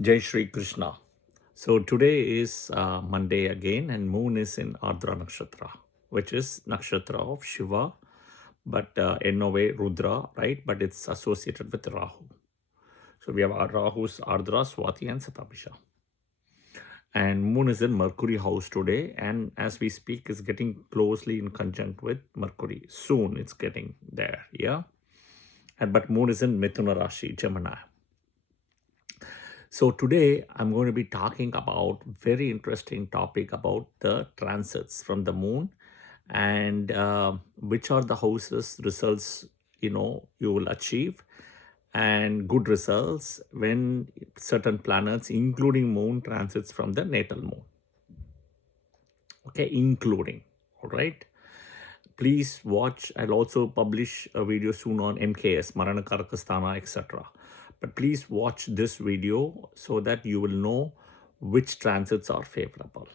Jai Shri Krishna. So today is Monday again, and moon is in Ardra Nakshatra, which is Nakshatra of Shiva, but in a way Rudra, right? But it's associated with Rahu. So we have our Rahu's Ardra, Swati, and Satabhisha. And moon is in Mercury house today, and as we speak, is getting closely in conjunct with Mercury. Soon it's getting there, yeah. And but moon is in Mithuna Rashi, Gemini. So today I'm going to be talking about very interesting topic about the transits from the moon and which are the houses results you will achieve and good results when certain planets including moon transits from the natal moon. Okay, including. All right. Please watch. I'll also publish a video soon on MKS, Marana Karakasthana, etc. But please watch this video so that you will know which transits are favorable.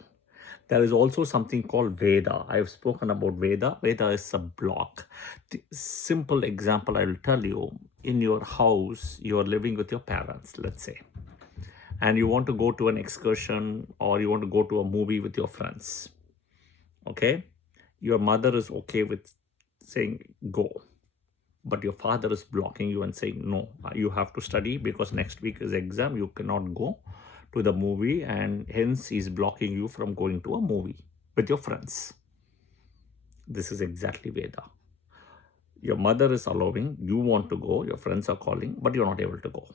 There is also something called Veda. I've spoken about Veda. Veda is a block. The simple example I will tell you, in your house, you are living with your parents, let's say, and you want to go to an excursion or you want to go to a movie with your friends. Okay? Your mother is okay with saying go, but your father is blocking you and saying no, you have to study because next week is exam, you cannot go to the movie, and hence he's blocking you from going to a movie with your friends. This is exactly Veda. Your mother is allowing, you want to go, your friends are calling, but you're not able to go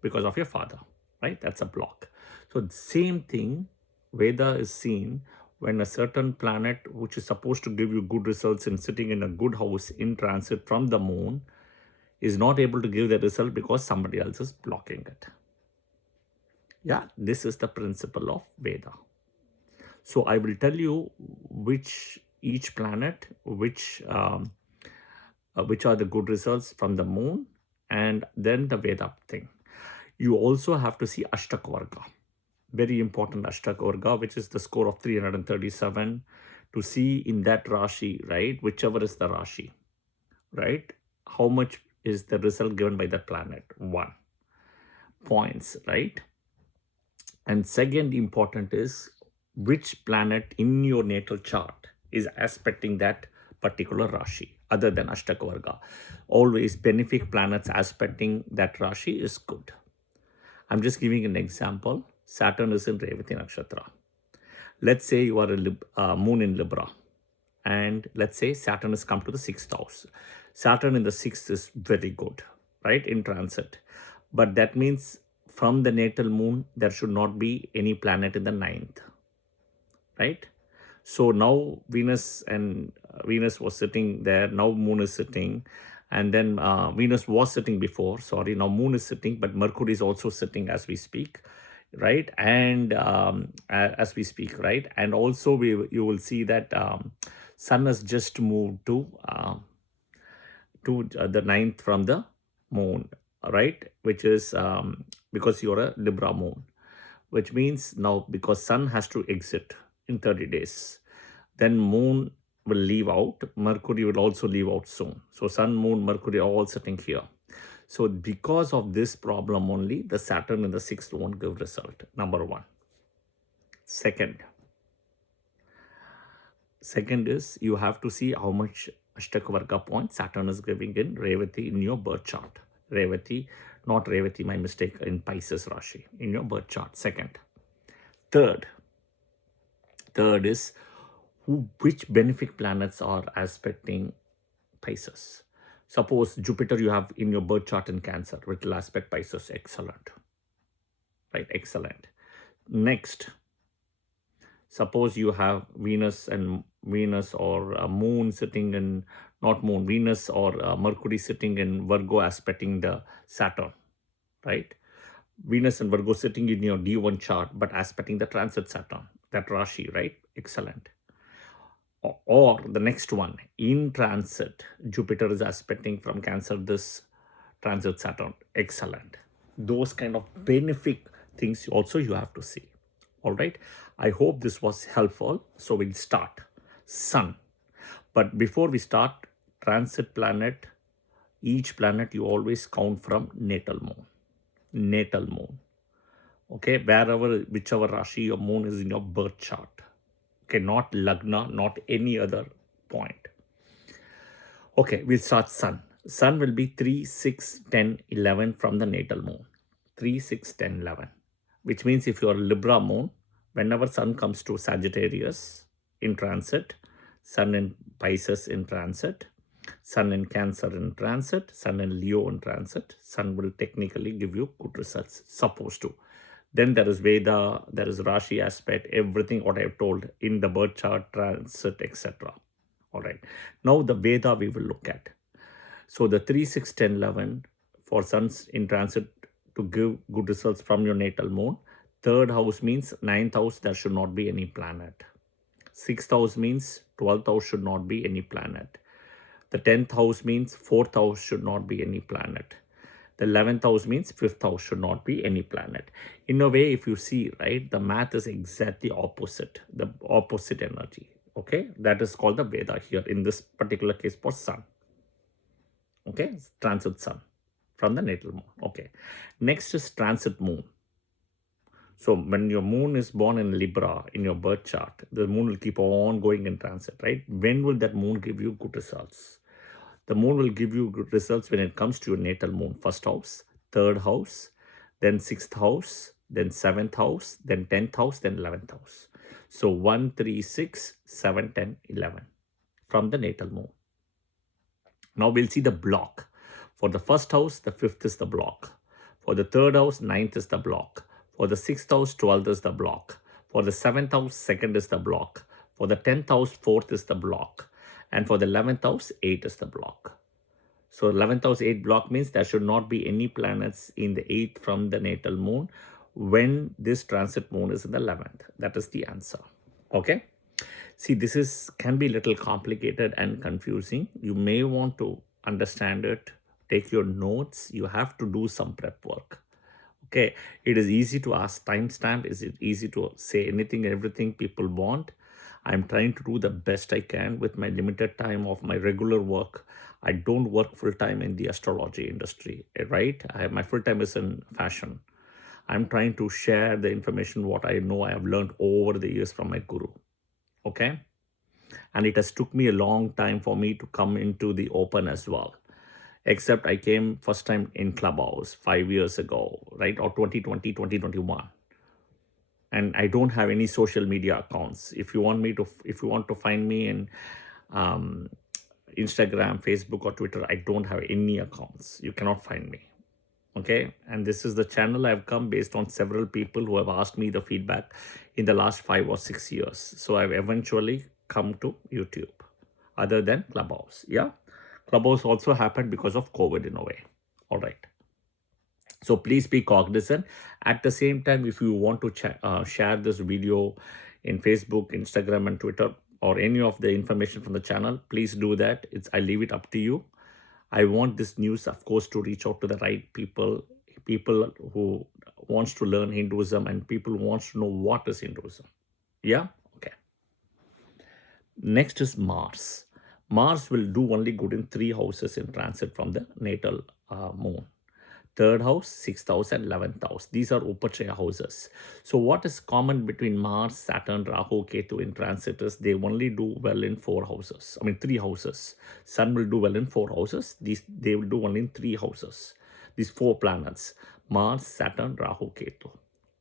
because of your father, right? That's a block. So the same thing, Veda is seen when a certain planet which is supposed to give you good results in sitting in a good house in transit from the moon is not able to give the result because somebody else is blocking it. Yeah, this is the principle of Veda. So I will tell you which each planet, which are the good results from the moon, and then the Veda thing. You also have to see Ashtaka Varga. Very important Ashtaka Varga, which is the score of 337, to see in that Rashi, right? Whichever is the Rashi, right? How much is the result given by that planet? 1 points, right? And second important is which planet in your natal chart is aspecting that particular Rashi other than Ashtaka Varga. Always benefic planets aspecting that Rashi is good. I'm just giving an example. Saturn is in Revati Nakshatra. Let's say you are a moon in Libra, and let's say Saturn has come to the 6th house. Saturn in the 6th is very good, right, in transit. But that means from the natal moon, there should not be any planet in the 9th, right? So now Venus was sitting there, now moon is sitting, and then Venus was sitting before, sorry, now moon is sitting, but Mercury is also sitting as we speak, right? And as we speak, right? And also you will see that sun has just moved to the 9th from the moon, right? Which is because you're a Libra moon, which means now because sun has to exit in 30 days, then moon will leave out, Mercury will also leave out soon. So sun, moon, Mercury are all sitting here. So because of this problem only, the Saturn in the 6th won't give result, number one. Second is you have to see how much Ashtaka Varga points Saturn is giving in Revati in your birth chart. Revati, not Revati, my mistake, in Pisces Rashi, in your birth chart. Second. Third is which benefic planets are aspecting Pisces. Suppose Jupiter you have in your birth chart in Cancer, which will aspect Pisces. Excellent. Right, excellent. Next, suppose you have Venus or Moon sitting in, not Moon, Venus or Mercury sitting in Virgo aspecting the Saturn, right? Venus and Virgo sitting in your D1 chart, but aspecting the transit Saturn, that Rashi, right? Excellent. Or the next one, in transit, Jupiter is aspecting from Cancer this transit Saturn. Excellent. Those kind of benefic things also you have to see. All right. I hope this was helpful. So we'll start. Sun. But before we start, transit planet, each planet you always count from natal moon. Natal moon. Okay, whichever Rashi your moon is in your birth chart. Okay, not Lagna, not any other point. Okay, we'll start Sun. Sun will be 3, 6, 10, 11 from the natal moon. 3, 6, 10, 11. Which means if you are Libra moon, whenever Sun comes to Sagittarius in transit, Sun in Pisces in transit, Sun in Cancer in transit, Sun in Leo in transit, Sun will technically give you good results, supposed to. Then there is Veda, there is Rashi aspect, everything what I have told in the birth chart, transit, etc. All right. Now the Veda we will look at. So the 3, 6, 10, 11 for suns in transit to give good results from your natal moon. Third house means ninth house, there should not be any planet. Sixth house means 12th house should not be any planet. The 10th house means 4th house should not be any planet. The 11th house means 5th house should not be any planet. In a way, if you see, right, the math is exactly opposite, the opposite energy. Okay, that is called the Veda here in this particular case for sun. Okay, transit sun from the natal moon. Okay, next is transit moon. So when your moon is born in Libra in your birth chart, the moon will keep on going in transit, right? When will that moon give you good results? The moon will give you good results when it comes to your natal moon. First house, third house, then sixth house, then seventh house, then 10th house, then 11th house. So 1, 3, 6, 7, 10, 11 from the natal moon. Now we'll see the block. For the first house, the 5th is the block. For the third house, 9th is the block. For the 6th house, 12th is the block. For the 7th house, 2nd is the block. For the 10th house, 4th is the block. And for the 11th house, 8 is the block. So 11th house 8 block means there should not be any planets in the 8th from the natal moon when this transit moon is in the 11th. That is the answer. Okay. See, this can be a little complicated and confusing. You may want to understand it, take your notes. You have to do some prep work. Okay. It is easy to ask timestamp. Is it easy to say anything and everything people want? I'm trying to do the best I can with my limited time of my regular work. I don't work full time in the astrology industry, right? My full time is in fashion. I'm trying to share the information, what I know I have learned over the years from my guru. Okay. And it has took me a long time for me to come into the open as well. Except I came first time in Clubhouse 5 years ago, right? Or 2020, 2021. And I don't have any social media accounts. If you want to find me in Instagram, Facebook, or Twitter, I don't have any accounts. You cannot find me. Okay. And this is the channel I've come based on several people who have asked me the feedback in the last 5 or 6 years. So I've eventually come to YouTube other than Clubhouse. Yeah. Clubhouse also happened because of COVID in a way. All right. So please be cognizant. At the same time, if you want to share this video in Facebook, Instagram, and Twitter, or any of the information from the channel, please do that. I leave it up to you. I want this news, of course, to reach out to the right people who wants to learn Hinduism and people who wants to know what is Hinduism. Yeah? Okay. Next is Mars. Mars will do only good in 3 houses in transit from the natal moon. 3rd house, 6th house, and 11th house. These are Upachaya houses. So what is common between Mars, Saturn, Rahu, Ketu in transit is they only do well in 4 houses. 3 houses. Sun will do well in 4 houses. They will do only in 3 houses. These 4 planets, Mars, Saturn, Rahu, Ketu.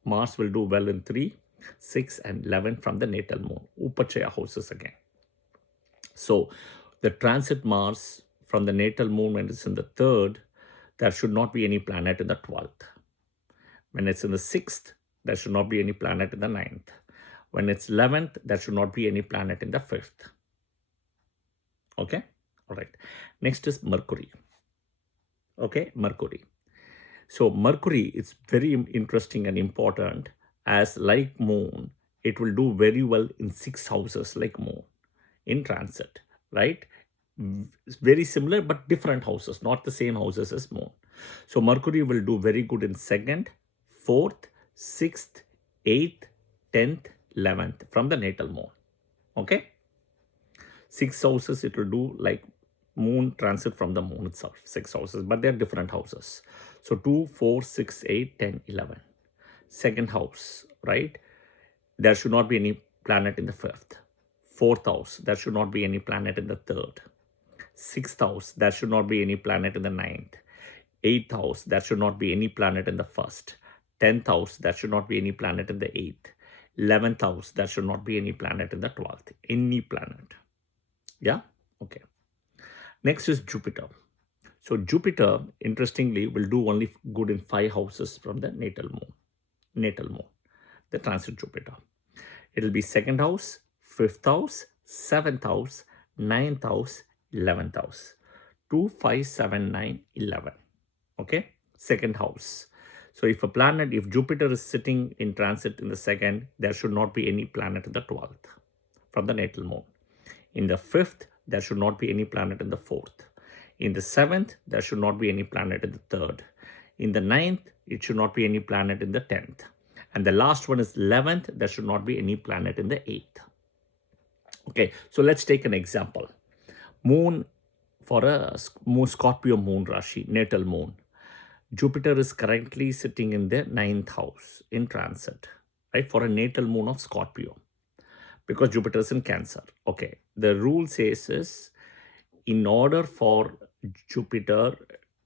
Mars will do well in 3, 6, and 11 from the natal moon. Upachaya houses again. So the transit Mars from the natal moon when it's in the 3rd, there should not be any planet in the 12th. When it's in the 6th, there should not be any planet in the 9th. When it's 11th, there should not be any planet in the 5th. Okay? All right. Next is Mercury. Okay? Mercury. So Mercury is very interesting and important as like moon, it will do very well in 6 houses like moon in transit, right? It's very similar but different houses, not the same houses as moon. So Mercury will do very good in 2nd, 4th, 6th, 8th, 10th, 11th from the natal moon. Okay. 6 houses it will do like moon transit from the moon itself, 6 houses, but they're different houses. So 2, 4, 6, 8, 10, 11. Second house, right? There should not be any planet in the fifth. Fourth house, there should not be any planet in the third. Sixth house, there should not be any planet in the ninth. Eighth house, there should not be any planet in the first. 10th house, there should not be any planet in the eighth. 11th house, there should not be any planet in the 12th. Any planet. Yeah? Okay. Next is Jupiter. So Jupiter, interestingly, will do only good in 5 houses from the natal moon. Natal moon. The transit Jupiter. It will be second house, fifth house, seventh house, ninth house, 11th house. 2, 5, 7, 9, 11. Okay, second house. So if Jupiter is sitting in transit in the second, there should not be any planet in the 12th from the natal moon. In the fifth, there should not be any planet in the fourth. In the seventh, there should not be any planet in the third. In the ninth, it should not be any planet in the 10th. And the last one is 11th, there should not be any planet in the 8th. Okay, so let's take an example. Moon, for a Scorpio moon Rashi, natal moon. Jupiter is currently sitting in the 9th house in transit, right? For a natal moon of Scorpio, because Jupiter is in Cancer. Okay, the rule says is, in order for Jupiter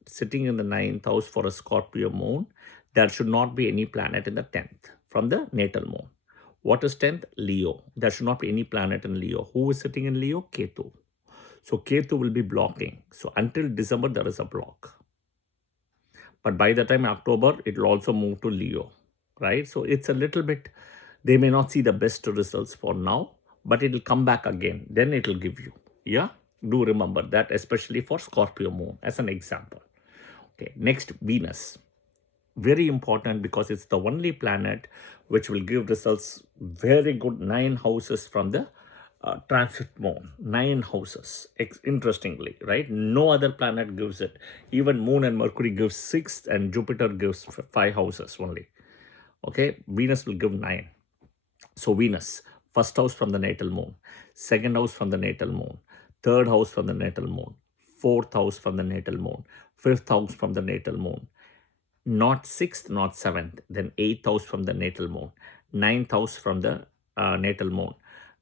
sitting in the 9th house for a Scorpio moon, there should not be any planet in the 10th from the natal moon. What is 10th? Leo. There should not be any planet in Leo. Who is sitting in Leo? Ketu. So Ketu will be blocking. So until December, there is a block. But by the time October, it will also move to Leo, right? So it's a little bit, they may not see the best results for now, but it will come back again. Then it will give you. Yeah, do remember that, especially for Scorpio moon as an example. Okay, next, Venus. Very important because it's the only planet which will give results very good 9 houses from the transit moon. 9 houses, interestingly, right? No other planet gives it. Even moon and Mercury gives 6 and Jupiter gives 5 houses only. Okay, Venus will give 9. So Venus, first house from the natal moon, second house from the natal moon, third house from the natal moon, fourth house from the natal moon, fifth house from the natal moon, not 6th, not 7th, then 8th house from the natal moon, 9th house from the natal moon,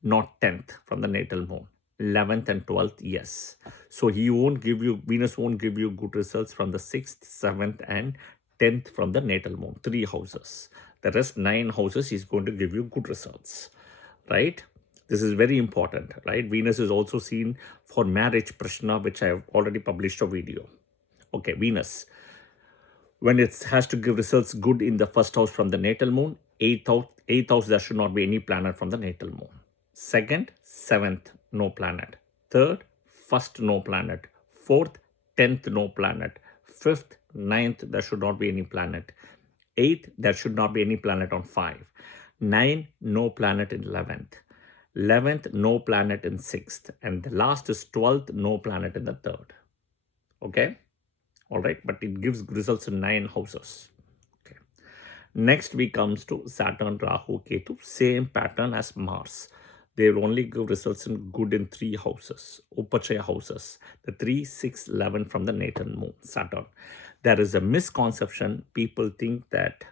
not 10th from the natal moon, 11th and 12th, yes. So Venus won't give you good results from the 6th, 7th and 10th from the natal moon, 3 houses. The rest 9 houses is going to give you good results, right? This is very important, right? Venus is also seen for marriage prashna, which I have already published a video. Okay, Venus. When it has to give results good in the first house from the natal moon, 8th house, there should not be any planet from the natal moon. Second, 7th, no planet. Third, first, no planet. Fourth, 10th, no planet. Fifth, 9th, there should not be any planet. 8th, there should not be any planet on 5. 9, no planet in 11th. 11th, no planet in 6th. And the last is 12th, no planet in the 3rd. Okay? All right, but it gives results in 9 houses. Okay. Next, we comes to Saturn, Rahu, Ketu. Same pattern as Mars. They will only give results in good in 3 houses, Upachaya houses, the 3, 6, 11 from the natal moon, Saturn. There is a misconception. People think that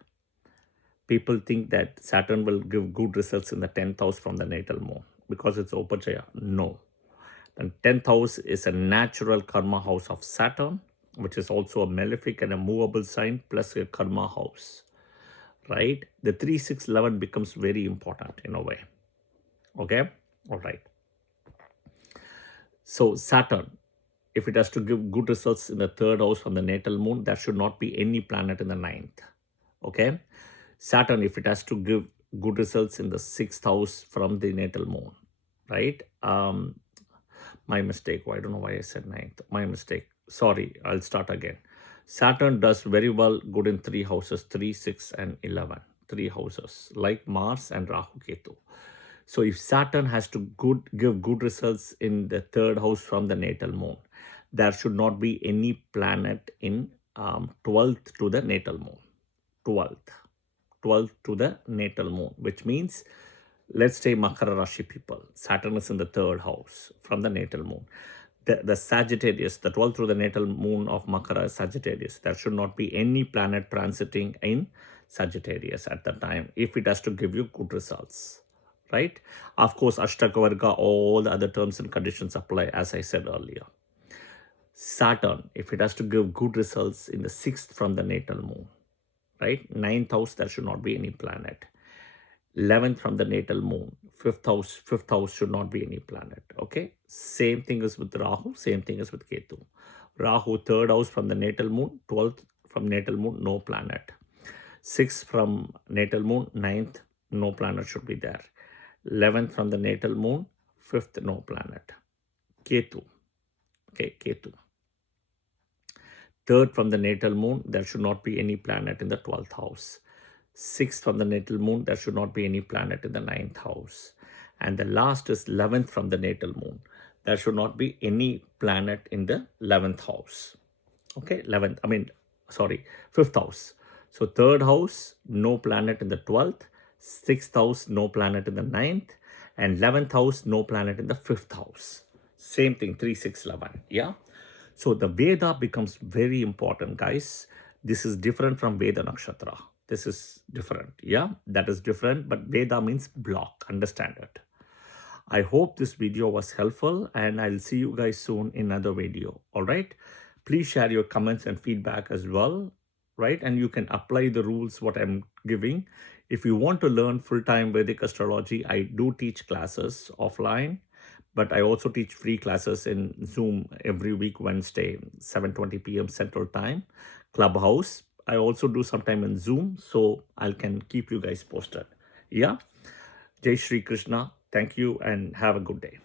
Saturn will give good results in the 10th house from the natal moon because it's Upachaya. No. The 10th house is a natural karma house of Saturn, which is also a malefic and a movable sign plus a karma house, right? The 3, 6, 11 becomes very important in a way. Okay, all right. So Saturn, if it has to give good results in the 3rd house from the natal moon, there should not be any planet in the 9th. Okay, Saturn, if it has to give good results in the 6th house from the natal moon, right? My mistake. I don't know why I said 9th. My mistake. Sorry, I'll start again. Saturn does very well good in 3 houses, 3, 6 and 11. 3 houses like Mars and Rahu Ketu. So if Saturn has to give good results in the 3rd house from the natal moon, there should not be any planet in 12th to the natal moon. 12th to the natal moon, which means, let's say Makara Rashi people, Saturn is in the 3rd house from the natal moon. The Sagittarius, the 12th through the natal moon of Makara is Sagittarius. There should not be any planet transiting in Sagittarius at the time if it has to give you good results, right? Of course, Ashtaka all the other terms and conditions apply as I said earlier. Saturn, if it has to give good results in the 6th from the natal moon, right? 9th house, there should not be any planet. 11th from the natal moon, fifth house should not be any planet. Okay, same thing is with Rahu, same thing is with Ketu. Rahu 3rd house from the natal moon, 12th from natal moon, no planet. 6th from natal moon, 9th, no planet should be there. 11th from the natal moon, 5th, no planet. Ketu. Okay, Ketu. 3rd from the natal moon, there should not be any planet in the 12th house. 6th from the natal moon, there should not be any planet in the 9th house. And the last is 11th from the natal moon. There should not be any planet in the 11th house. Okay, 5th house. So 3rd house, no planet in the 12th. 6th house, no planet in the 9th. And 11th house, no planet in the 5th house. Same thing, 3, 6, 11. Yeah. So the Veda becomes very important, guys. This is different from Veda Nakshatra. This is different. Yeah, that is different. But Veda means block. Understand it. I hope this video was helpful and I'll see you guys soon in another video. All right. Please share your comments and feedback as well. Right. And you can apply the rules what I'm giving. If you want to learn full-time Vedic astrology, I do teach classes offline. But I also teach free classes in Zoom every week, Wednesday, 7:20 p.m. Central Time, Clubhouse. I also do sometime in Zoom, so I can keep you guys posted. Yeah. Jai Shri Krishna. Thank you and have a good day.